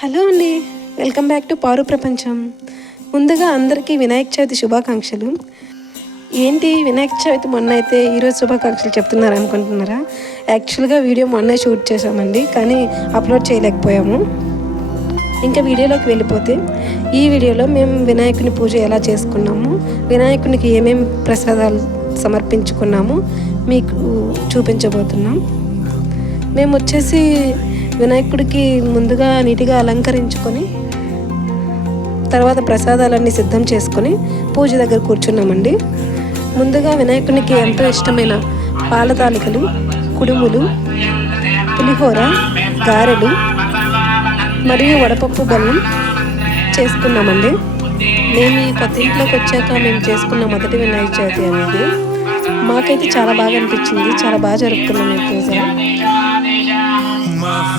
Hello అండి, welcome back to పారు ప్రపంచం. ముందుగా అందరికీ వినాయక చవితి శుభాకాంక్షలు. ఏంటి వినాయక చవితి మొన్న అయితే ఈరోజు శుభాకాంక్షలు చెప్తున్నారు అనుకుంటున్నారా? యాక్చువల్గా వీడియో మొన్నే షూట్ చేసామండి, కానీ అప్లోడ్ చేయలేకపోయాము. ఇంకా వీడియోలోకి వెళ్ళిపోతే, ఈ వీడియోలో మేము వినాయకుని పూజ ఎలా చేసుకున్నాము, వినాయకునికి ఏమేమి ప్రసాదాలు సమర్పించుకున్నాము మీకు చూపించబోతున్నాం. మేము వచ్చేసి వినాయకుడికి ముందుగా నీట్గా అలంకరించుకొని తర్వాత ప్రసాదాలన్నీ సిద్ధం చేసుకొని పూజ దగ్గర కూర్చున్నామండి. ముందుగా వినాయకునికి ఎంతో ఇష్టమైన పాల తాలికలు, కుడుములు, పులిహోర, గారెలు మరియు వడపప్పు బెల్లం చేసుకున్నామండి. మేము ఈ కొత్త ఇంట్లోకి వచ్చాక మేము చేసుకున్న మొదటి వినాయక చవితి అనేది మాకైతే చాలా బాగా అనిపించింది. చాలా బాగా జరుపుకున్నాం ఈ పూజ.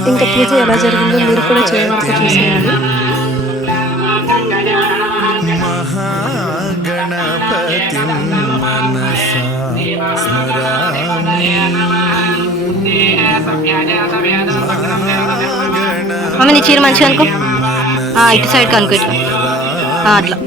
ఇంకా పూజ ఎలా జరిగిందో మీరు కూడా చేయవలసి చూసేయండి. మమ్మీ చీర మంచిగా అనుకో, ఇటు సైడ్ కనుకో, ఇట్లా అట్లా.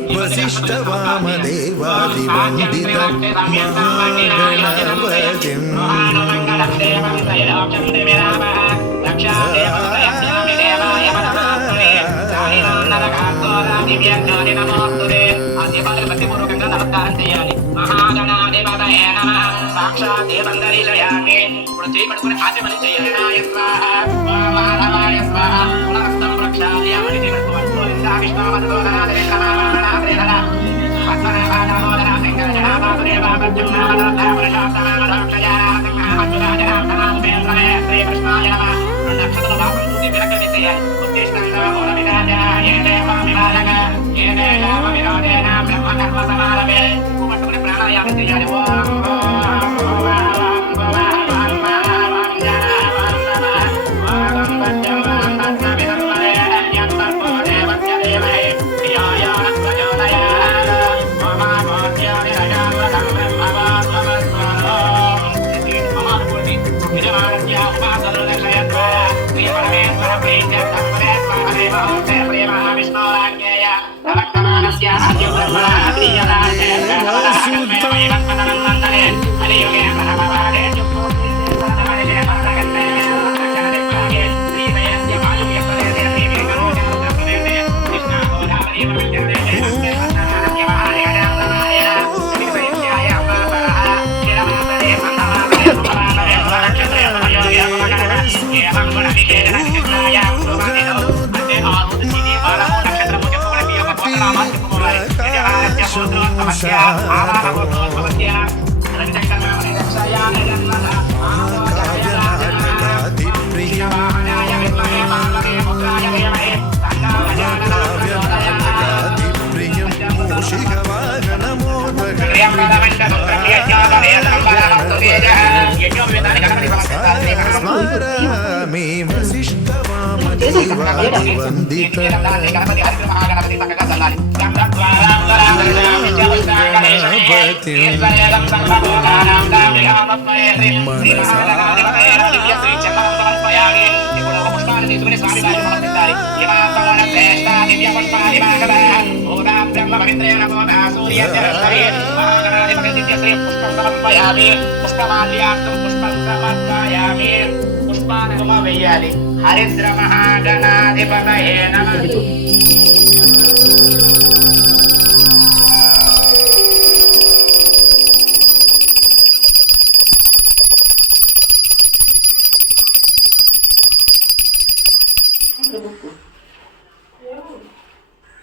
హరిద్ర మహాగణాధిపతయే నమః.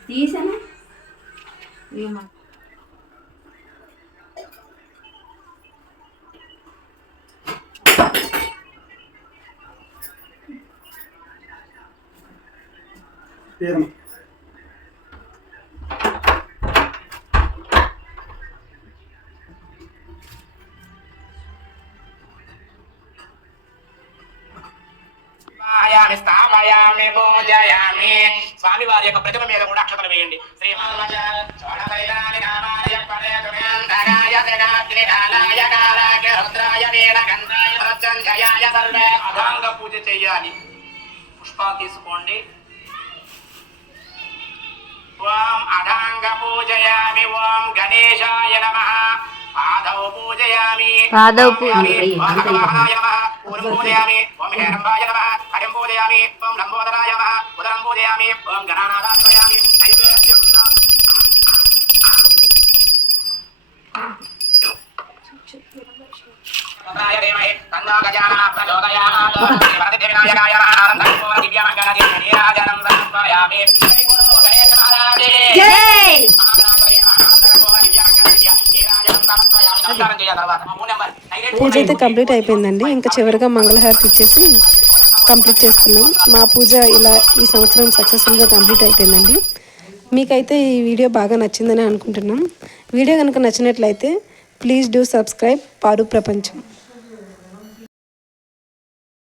తీసాను స్వామి వారి యొక్క ప్రతిమ మీద కూడా అక్షతలు వేయండి. పూజ చెయ్యాలి. పుష్పాలు తీసుకోండి. పూజయామి ఓం గణేశాయ నమః పాదౌ పూజయామి పాదౌ వాహనాయ నమః పూర్వం పూజయామి ఓం హేరంబాయ నమః హరిం పూజయామి ఓం లంబోదరాయ నమః ఉదరం పూజయామి ఓం గణానాథాయ పూజయామి నైవేద్యం దేవహి తన్నో గజానన ప్రచోదయాత్ వరది వినాయకాయ ఆనందం పూర్ణ దివ్యమంగళది నీరాజనం సమర్పయామి జై బోలో గణేశ మహారాజ్ జై పూజ అయితే కంప్లీట్ అయిపోయిందండి. ఇంకా చివరిగా మంగళహారతి ఇచ్చేసి కంప్లీట్ చేసుకున్నాం. మా పూజ ఇలా ఈ సంవత్సరం సక్సెస్ఫుల్గా కంప్లీట్ అయిపోయిందండి. మీకైతే ఈ వీడియో బాగా నచ్చిందని అనుకుంటున్నాం. వీడియో కనుక నచ్చినట్లయితే ప్లీజ్ డూ సబ్స్క్రైబ్ పారు ప్రపంచం.